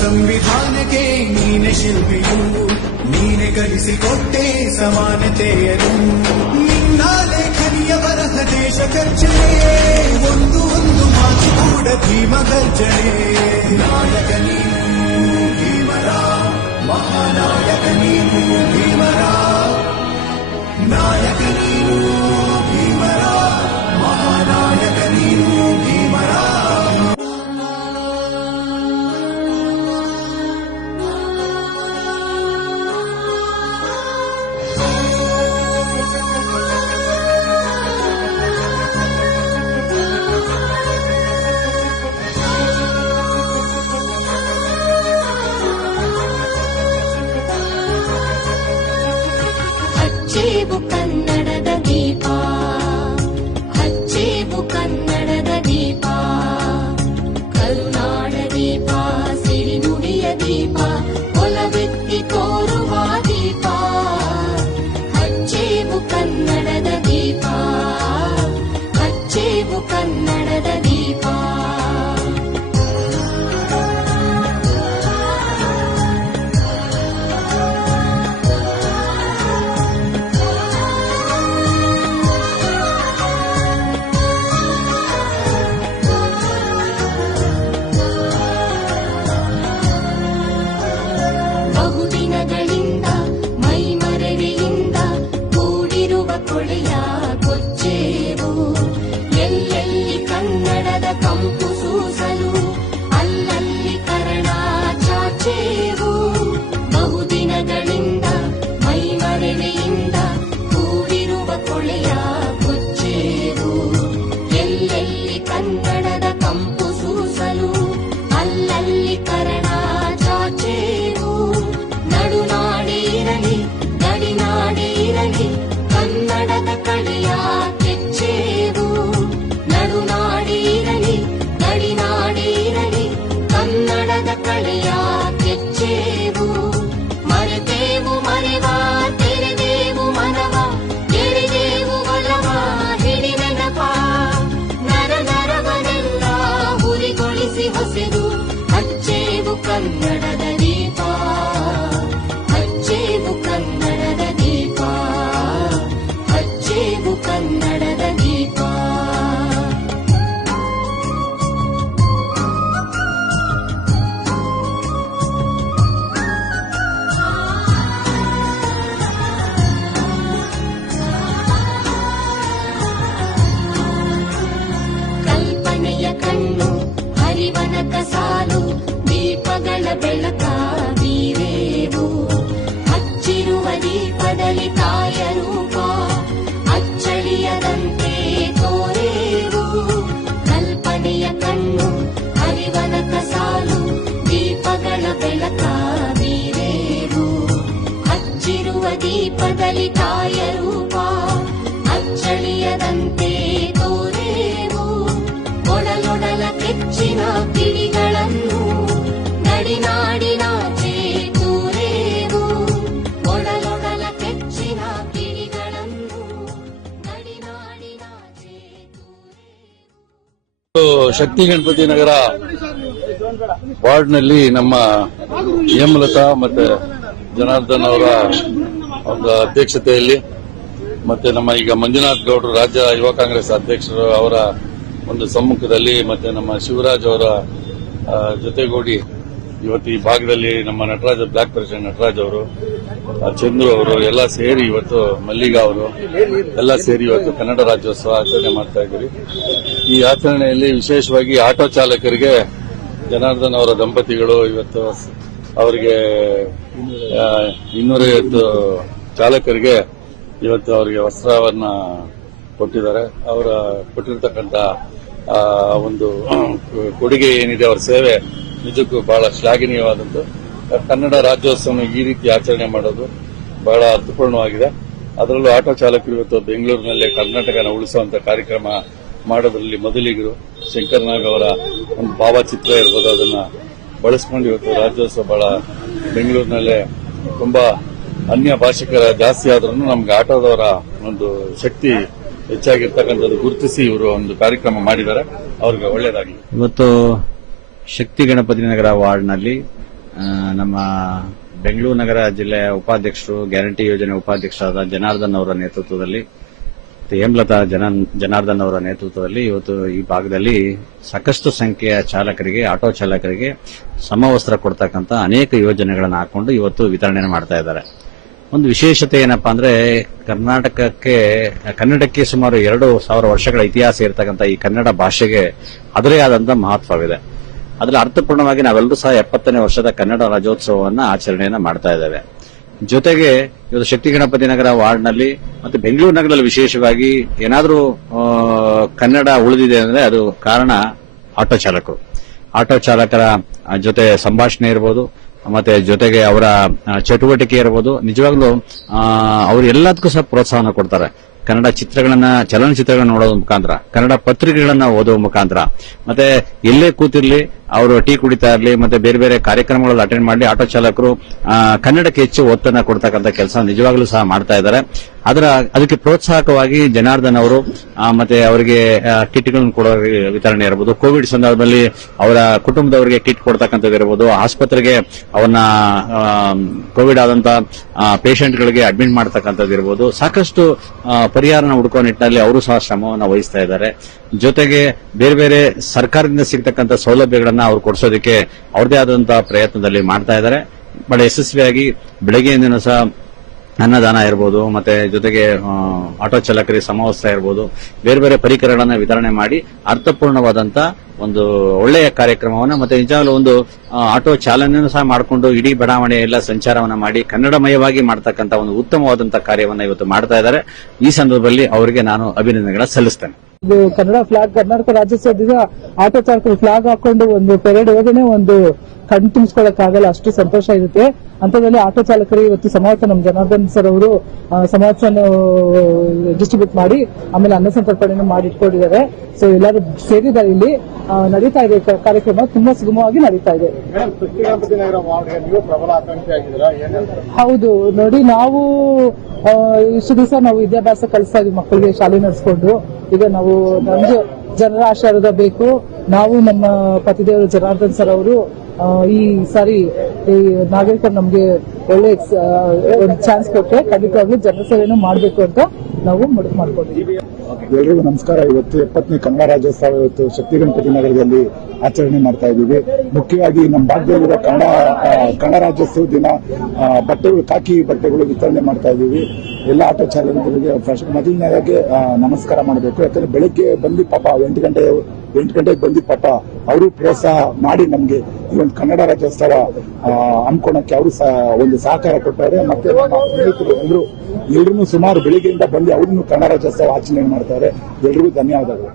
ಸಂವಿಧಾನಕ್ಕೆ ನೀನೆ ಶಿಲ್ಪಿಯು, ನೀನೆ ಕಲಿಸಿಕೊಟ್ಟೆ ಸಮಾನತೆಯನ್ನು. ನಿನ್ನ ಲೇಖನಿಯ ಬರಹ ದೇಶ ಖರ್ಚನೆ, ಒಂದು ಮಾತು ಕೂಡ ಭೀಮ ಗರ್ಜನೆ. ನಾಯಕ ನೀನು ಭೀಮರ, ಮಹಾನಾಯಕ ನೀನು ಭೀಮರ, ನಾಯಕ ನೀನು ಭೀಮರ, ಮಹಾನಾಯಕ ನೀನು ಭೀಮರ. ಹಚ್ಚೇವು ಕನ್ನಡದ ದೀಪ, ಹಚ್ಚೇವು ಕನ್ನಡದ ದೀಪ, ಕರುನಾಡ ದೀಪ, ಸಿರಿನುಡಿಯ ದೀಪ, ಒಲವೆತ್ತಿ ತೋರುವ ದೀಪ. ಹಚ್ಚೇವು ಕನ್ನಡದ ದೀಪ, ಹಚ್ಚೇವು ಕನ್ನಡದ ದೀಪ. ಬಹುದಿನಗಳಿಂದ ಮೈಮರೆಯಿಂದ ಕೂಡಿರುವ ಕೊಳೆಯ ಕೊಚ್ಚೇವು, ಎಲ್ಲೆಲ್ಲಿ ಕನ್ನಡದ ಕಂಪು ಸೂಸಲು ಅಲ್ಲಲ್ಲಿ ಕರ್ಣ ಚಾಚೇವು. ಬಹುದಿನಗಳಿಂದ ಮೈಮರೆಯಿಂದ ಕೂಡಿರುವ ಕೊಳೆಯ ಕೊಚ್ಚೇವು, ಎಲ್ಲೆಲ್ಲಿ ಕನ್ನಡದ ಕಂಪು ಸೂಸಲು ಅಲ್ಲಲ್ಲಿ ಕರ್ಣ ಚಾಚೇವು. ನಡುನಾಡಿ ಇರಲಿ ಗಡಿನಾಡಿ ಇರಲಿ ಕನ್ನಡದ ಕಡೆಯ ಕೆಚ್ಚೇವು. ನಡುನಾಡಿ ಇರಲಿ ಗಡಿನಾಡಿ ಇರಲಿ ಕನ್ನಡದ ಕಡೆಯ ಕೆಚ್ಚೇವು. ಮರೆತೇವು ಮರೆವ ತೆರೆದೇವು ಮನವ, ಎಳೆದೇವು ಒಲವ ಹಿಡಿ ನೆನಪ. ನರ ನರವನೆಲ್ಲ ಹುರಿಗೊಳಿಸಿ ಹೊಸೆದು ಹಚ್ಚೇವು ಕನ್ನಡದ ದೀಪ, ಹಚ್ಚೇವು ಕನ್ನಡದ ದೀಪ, ಹಚ್ಚೇವು ಕನ್ನಡದ ದೀಪ. ಕಲ್ಪನೆಯ ಕಣ್ಣು ಹರಿವನಕ ಸಾಲು, ದೀಪಗಳ ಬೆಳಕ ಬೀರೇವು. ಹಚ್ಚಿರುವ ದೀಪದಲ್ಲಿ ತಾಯ ರೂಪ ಅಚ್ಚಳಿಯದಂತೆ ತೋರೇವು. ಕಲ್ಪನೆಯ ಕಣ್ಣು ಹರಿವನಕ ಸಾಲು, ದೀಪಗಳ ಬೆಳಕ ಬೀರೇವು. ಹಚ್ಚಿರುವ ದೀಪದಲ್ಲಿ ತಾಯ ರೂಪ ಅಚ್ಚಳಿಯದಂತೆ ತೋರೇವು. ಒಡಲೊಡಲ ಕೆಚ್ಚಿನ ಕಿಡಿಗಳನ್ನು ಗಡಿನಾಡಿನಾಚೆ ತೂರೇವು. ಒಡಲೊಡಲ ಕೆಚ್ಚಿನ ಕಿಡಿಗಳನ್ನು ಗಡಿನಾಡಿನಾಚೆ ತೂರೇವು. ಶಕ್ತಿ ಗಣಪತಿ ನಗರ ವಾರ್ಡ್ನಲ್ಲಿ ನಮ್ಮ ಹೇಮಲತಾ ಮತ್ತೆ ಜನಾರ್ದನ್ ಅವರ ಒಂದು ಅಧ್ಯಕ್ಷತೆಯಲ್ಲಿ ಮತ್ತೆ ನಮ್ಮ ಈಗ ಮಂಜುನಾಥ್ ಗೌಡರು ರಾಜ್ಯ ಯುವ ಕಾಂಗ್ರೆಸ್ ಅಧ್ಯಕ್ಷರು ಅವರ ಒಂದು ಸಮ್ಮುಖದಲ್ಲಿ ಮತ್ತೆ ನಮ್ಮ ಶಿವರಾಜ್ ಅವರ ಜೊತೆಗೂಡಿ ಇವತ್ತು ಈ ಭಾಗದಲ್ಲಿ ನಮ್ಮ ನಟರಾಜ್ ಬ್ಲಾಕ್ ಪ್ರೆಸಿಡೆಂಟ್ ನಟರಾಜ್ ಅವರು, ಚಂದ್ರು ಅವರು ಎಲ್ಲ ಸೇರಿ ಇವತ್ತು ಮಲ್ಲಿಗಾ ಅವರು ಎಲ್ಲ ಸೇರಿ ಇವತ್ತು ಕನ್ನಡ ರಾಜ್ಯೋತ್ಸವ ಆಚರಣೆ ಮಾಡ್ತಾ ಇದ್ದೀವಿ. ಈ ಆಚರಣೆಯಲ್ಲಿ ವಿಶೇಷವಾಗಿ ಆಟೋ ಚಾಲಕರಿಗೆ ಜನಾರ್ದನ್ ಅವರ ದಂಪತಿಗಳು ಇವತ್ತು ಅವರಿಗೆ 250 ಚಾಲಕರಿಗೆ ಇವತ್ತು ಅವರಿಗೆ ವಸ್ತ್ರವನ್ನ ಕೊಟ್ಟಿದ್ದಾರೆ. ಅವರ ಕೊಟ್ಟಿರ್ತಕ್ಕಂಥ ಒಂದು ಕೊಡುಗೆ ಏನಿದೆ, ಅವರ ಸೇವೆ ನಿಜಕ್ಕೂ ಬಹಳ ಶ್ಲಾಘನೀಯವಾದದ್ದು. ಕನ್ನಡ ರಾಜ್ಯೋತ್ಸವ ಈ ರೀತಿ ಆಚರಣೆ ಮಾಡೋದು ಬಹಳ ಅರ್ಥಪೂರ್ಣವಾಗಿದೆ. ಅದರಲ್ಲೂ ಆಟೋ ಚಾಲಕರು ಇವತ್ತು ಬೆಂಗಳೂರಿನಲ್ಲೇ ಕರ್ನಾಟಕನ ಉಳಿಸುವಂತ ಕಾರ್ಯಕ್ರಮ ಮಾಡೋದ್ರಲ್ಲಿ ಮೊದಲಿಗರು. ಶಂಕರ್ನಾಗ್ ಅವರ ಒಂದು ಭಾವಚಿತ್ರ ಇರ್ಬೋದು, ಅದನ್ನ ಬಳಸ್ಕೊಂಡು ಇವತ್ತು ರಾಜ್ಯೋತ್ಸವ ಬಹಳ ಬೆಂಗಳೂರಿನಲ್ಲೇ ತುಂಬಾ ಅನ್ಯ ಭಾಷಿಕರ ಜಾಸ್ತಿ ಆದ್ರೂ ನಮ್ಗೆ ಆಟೋದವರ ಒಂದು ಶಕ್ತಿ ಹೆಚ್ಚಾಗಿರ್ತಕ್ಕಂಥದ್ದು ಗುರುತಿಸಿ ಇವರು ಒಂದು ಕಾರ್ಯಕ್ರಮ ಮಾಡಿದ್ದಾರೆ. ಅವ್ರಿಗೆ ಒಳ್ಳೇದಾಗಲಿ. ಇವತ್ತು ಶಕ್ತಿ ಗಣಪತಿ ನಗರ ವಾರ್ಡ್ನಲ್ಲಿ ನಮ್ಮ ಬೆಂಗಳೂರು ನಗರ ಜಿಲ್ಲೆಯ ಉಪಾಧ್ಯಕ್ಷರು, ಗ್ಯಾರಂಟಿ ಯೋಜನೆ ಉಪಾಧ್ಯಕ್ಷರಾದ ಜನಾರ್ದನ್ ಅವರ ನೇತೃತ್ವದಲ್ಲಿ, ಹೇಮಲತಾ ಜನಾರ್ದನ್ ಅವರ ನೇತೃತ್ವದಲ್ಲಿ ಇವತ್ತು ಈ ಭಾಗದಲ್ಲಿ ಸಾಕಷ್ಟು ಸಂಖ್ಯೆಯ ಚಾಲಕರಿಗೆ, ಆಟೋ ಚಾಲಕರಿಗೆ ಸಮವಸ್ತ್ರ ಕೊಡ್ತಕ್ಕಂಥ ಅನೇಕ ಯೋಜನೆಗಳನ್ನು ಹಾಕೊಂಡು ಇವತ್ತು ವಿತರಣೆ ಮಾಡ್ತಾ ಇದ್ದಾರೆ. ಒಂದು ವಿಶೇಷತೆ ಏನಪ್ಪಾ ಅಂದ್ರೆ, ಕನ್ನಡಕ್ಕೆ ಸುಮಾರು 2000 ವರ್ಷಗಳ ಇತಿಹಾಸ ಇರತಕ್ಕಂಥ ಈ ಕನ್ನಡ ಭಾಷೆಗೆ ಅದರೇ ಆದಂತಹ ಮಹತ್ವವಿದೆ. ಅದರಲ್ಲಿ ಅರ್ಥಪೂರ್ಣವಾಗಿ ನಾವೆಲ್ಲರೂ ಸಹ 70ನೇ ವರ್ಷದ ಕನ್ನಡ ರಾಜ್ಯೋತ್ಸವವನ್ನ ಆಚರಣೆಯನ್ನ ಮಾಡ್ತಾ ಇದ್ದೇವೆ. ಜೊತೆಗೆ ಇವತ್ತು ಶಕ್ತಿ ಗಣಪತಿ ನಗರ ವಾರ್ಡ್ನಲ್ಲಿ ಮತ್ತು ಬೆಂಗಳೂರು ನಗರದಲ್ಲಿ ವಿಶೇಷವಾಗಿ ಏನಾದರೂ ಕನ್ನಡ ಉಳಿದಿದೆ ಅಂದ್ರೆ ಅದು ಕಾರಣ ಆಟೋ ಚಾಲಕರು. ಆಟೋ ಚಾಲಕರ ಜೊತೆ ಸಂಭಾಷಣೆ ಇರಬಹುದು, ಮತ್ತೆ ಜೊತೆಗೆ ಅವರ ಚಟುವಟಿಕೆ ಇರಬಹುದು. ನಿಜವಾಗ್ಲೂ ಅವರು ಎಲ್ಲದಕ್ಕೂ ಸಹ ಪ್ರೋತ್ಸಾಹನ ಕೊಡ್ತಾರೆ. ಕನ್ನಡ ಚಲನಚಿತ್ರಗಳನ್ನ ನೋಡೋದ್ರ ಮುಖಾಂತರ, ಕನ್ನಡ ಪತ್ರಿಕೆಗಳನ್ನ ಓದುವ ಮುಖಾಂತರ, ಮತ್ತೆ ಎಲ್ಲೇ ಕೂತಿರ್ಲಿ ಅವರು ಟೀ ಕುಡಿತಾ ಇರಲಿ, ಮತ್ತೆ ಬೇರೆ ಬೇರೆ ಕಾರ್ಯಕ್ರಮಗಳಲ್ಲಿ ಅಟೆಂಡ್ ಮಾಡಿ ಆಟೋ ಚಾಲಕರು ಕನ್ನಡಕ್ಕೆ ಹೆಚ್ಚು ಒತ್ತನ್ನ ಕೊಡ್ತಕ್ಕಂಥ ಕೆಲಸ ನಿಜವಾಗ್ಲೂ ಸಹ ಮಾಡ್ತಾ ಇದ್ದಾರೆ. ಅದಕ್ಕೆ ಪ್ರೋತ್ಸಾಹಕವಾಗಿ ಜನಾರ್ದನ್ ಅವರು ಮತ್ತೆ ಅವರಿಗೆ ಕಿಟ್ಗಳನ್ನು ಕೊಡೋ ವಿತರಣೆ ಇರಬಹುದು, ಕೋವಿಡ್ ಸಂದರ್ಭದಲ್ಲಿ ಅವರ ಕುಟುಂಬದವರಿಗೆ ಕಿಟ್ ಕೊಡ್ತಕ್ಕಂಥದ್ದು ಇರಬಹುದು, ಆಸ್ಪತ್ರೆಗೆ ಅವನ್ನ ಕೋವಿಡ್ ಆದಂತ ಪೇಷಂಟ್ಗಳಿಗೆ ಅಡ್ಮಿಟ್ ಮಾಡ್ತಕ್ಕಂಥದ್ದು ಇರಬಹುದು. ಸಾಕಷ್ಟು ಪರಿಹಾರನ ಹುಡುಕೋ ನಿಟ್ಟಿನಲ್ಲಿ ಅವರು ಸಹ ಶ್ರಮವನ್ನು ವಹಿಸ್ತಾ ಇದ್ದಾರೆ. ಜೊತೆಗೆ ಬೇರೆ ಬೇರೆ ಸರ್ಕಾರದಿಂದ ಸಿಗ್ತಕ್ಕಂಥ ಸೌಲಭ್ಯಗಳನ್ನ ಅವ್ರು ಕೊಡಿಸೋದಕ್ಕೆ ಅವ್ರದೇ ಆದಂತಹ ಪ್ರಯತ್ನದಲ್ಲಿ ಮಾಡ್ತಾ ಇದ್ದಾರೆ. ಬಹಳ ಯಶಸ್ವಿಯಾಗಿ ಬೆಳಗ್ಗೆಯಿಂದನೂ ಸಹ ಅನ್ನದಾನ ಇರಬಹುದು, ಮತ್ತೆ ಜೊತೆಗೆ ಆಟೋ ಚಾಲಕರಿಗೆ ಸಮವಸ್ತ್ರ ಇರಬಹುದು, ಬೇರೆ ಬೇರೆ ಪರಿಕರಗಳನ್ನ ವಿತರಣೆ ಮಾಡಿ ಅರ್ಥಪೂರ್ಣವಾದಂತ ಒಂದು ಒಳ್ಳೆಯ ಕಾರ್ಯಕ್ರಮವನ್ನ, ಮತ್ತೆ ನಿಜವಾಗ್ಲೂ ಒಂದು ಆಟೋ ಚಾಲನೆಯನ್ನು ಸಹ ಮಾಡಿಕೊಂಡು ಇಡೀ ಬಡಾವಣೆ ಎಲ್ಲ ಸಂಚಾರವನ್ನ ಮಾಡಿ ಕನ್ನಡಮಯವಾಗಿ ಮಾಡ್ತಕ್ಕಂಥ ಒಂದು ಉತ್ತಮವಾದಂತಹ ಕಾರ್ಯವನ್ನ ಇವತ್ತು ಮಾಡ್ತಾ ಇದ್ದಾರೆ. ಈ ಸಂದರ್ಭದಲ್ಲಿ ಅವರಿಗೆ ನಾನು ಅಭಿನಂದನೆಗಳನ್ನ ಸಲ್ಲಿಸ್ತೇನೆ. ಇದು ಕನ್ನಡ ಫ್ಲಾಗ್, ಕರ್ನಾಟಕ ರಾಜ್ಯೋತ್ಸವದಿಂದ ಆಟೋ ಚಾಲಕರು ಫ್ಲಾಗ್ ಹಾಕೊಂಡು ಒಂದು ಪೆರೇಡ್ ಹೋಗೇನೆ ಒಂದು ಕಣ್ ತುಂಬಿಸ್ಕೊಳಕ್ಕಾಗಲ್ಲ, ಅಷ್ಟು ಸಂತೋಷ ಇರುತ್ತೆ. ಅಂತದ್ರಲ್ಲಿ ಆಟೋ ಚಾಲಕರಿಗೆ ಇವತ್ತು ಸಮವಸ್ತ್ರ ನಮ್ಮ ಜನಾರ್ದನ್ ಸರ್ ಅವರು ಸಮವಸ್ತ್ರನ ಡಿಸ್ಟ್ರಿಬ್ಯೂಟ್ ಮಾಡಿ ಆಮೇಲೆ ಅನ್ನ ಸಂತರ್ಪಣೆಯನ್ನು ಮಾಡಿ ಇಟ್ಕೊಂಡಿದ್ದಾರೆ. ಸೊ ಎಲ್ಲರೂ ಸೇರಿದ್ದಾರೆ. ಇಲ್ಲಿ ನಡೀತಾ ಇದೆ ಕಾರ್ಯಕ್ರಮ, ತುಂಬಾ ಸುಗಮವಾಗಿ ನಡೀತಾ ಇದೆ. ಹೌದು ನೋಡಿ, ನಾವು ಇಷ್ಟು ದಿವಸ ನಾವು ವಿದ್ಯಾಭ್ಯಾಸ ಕಲಿಸ್ತಾ ಇದ್ವಿ ಮಕ್ಕಳಿಗೆ, ಶಾಲೆ ನಡೆಸ್ಕೊಂಡು. ಈಗ ನಾವು ನಮ್ಗೆ ಜನರ ಆಶೀರ್ವಾದ ಬೇಕು. ನಾವು ನಮ್ಮ ಪತಿದೇವರು ಜನಾರ್ದನ್ ಸರ್ ಅವರು ಈ ಸಾರಿ ಈ ನಾಗರಿಕರು ನಮ್ಗೆ ಒಳ್ಳೆ ಒಂದು ಚಾನ್ಸ್ ಕೊಟ್ಟರೆ ಖಂಡಿತವಾಗ್ಲೂ ಜನರ ಸೇವೆಯನ್ನು ಮಾಡಬೇಕು ಅಂತ ನಾವು ಮುಡುಕು ಮಾಡ್ಕೊಂಡಿದ್ದೀವಿ. ಎಲ್ರಿಗೂ ನಮಸ್ಕಾರ. ಇವತ್ತು 70ನೇ ಕನ್ನಡ ರಾಜ್ಯೋತ್ಸವ ಇವತ್ತು ಶಕ್ತಿ ಗಣಪತಿ ನಗರದಲ್ಲಿ ಆಚರಣೆ ಮಾಡ್ತಾ ಇದ್ದೀವಿ. ಮುಖ್ಯವಾಗಿ ನಮ್ಮ ಭಾಗದಲ್ಲಿರೋ ಕನ್ನಡ ರಾಜ್ಯೋತ್ಸವ ದಿನ ಬಟ್ಟೆಗಳು, ಖಾಕಿ ಬಟ್ಟೆಗಳು ವಿತರಣೆ ಮಾಡ್ತಾ ಇದ್ದೀವಿ. ಎಲ್ಲ ಆಟೋ ಚಾಲಕರಿಗೆ ಮೊದಲನೇದಾಗಿ ನಮಸ್ಕಾರ ಮಾಡಬೇಕು. ಯಾಕಂದ್ರೆ ಬೆಳಗ್ಗೆ ಬಂದು ಪಾಪ 8 ಗಂಟೆಗೆ ಬಂದು ಪಾಪ ಅವರು ಪ್ರೋತ್ಸಾಹ ಮಾಡಿ ನಮ್ಗೆ ಈ ಒಂದು ಕನ್ನಡ ರಾಜ್ಯೋತ್ಸವ ಹಮ್ಮಿಕೊಳ್ಳಕ್ಕೆ ಅವರು ಒಂದು ಸಹಕಾರ ಕೊಟ್ಟಾರೆ. ಮತ್ತೆ ನಮ್ಮ ಸ್ನೇಹಿತರು ಎಲ್ಲರೂ ಸುಮಾರು ಬೆಳಿಗ್ಗೆಯಿಂದ ಬಂದು ಅವ್ರನ್ನು ಕನ್ನಡ ರಾಜ್ಯೋತ್ಸವ ಆಚರಣೆ ಮಾಡ್ತಾರೆ. ಎಲ್ರಿಗೂ ಧನ್ಯವಾದಗಳು.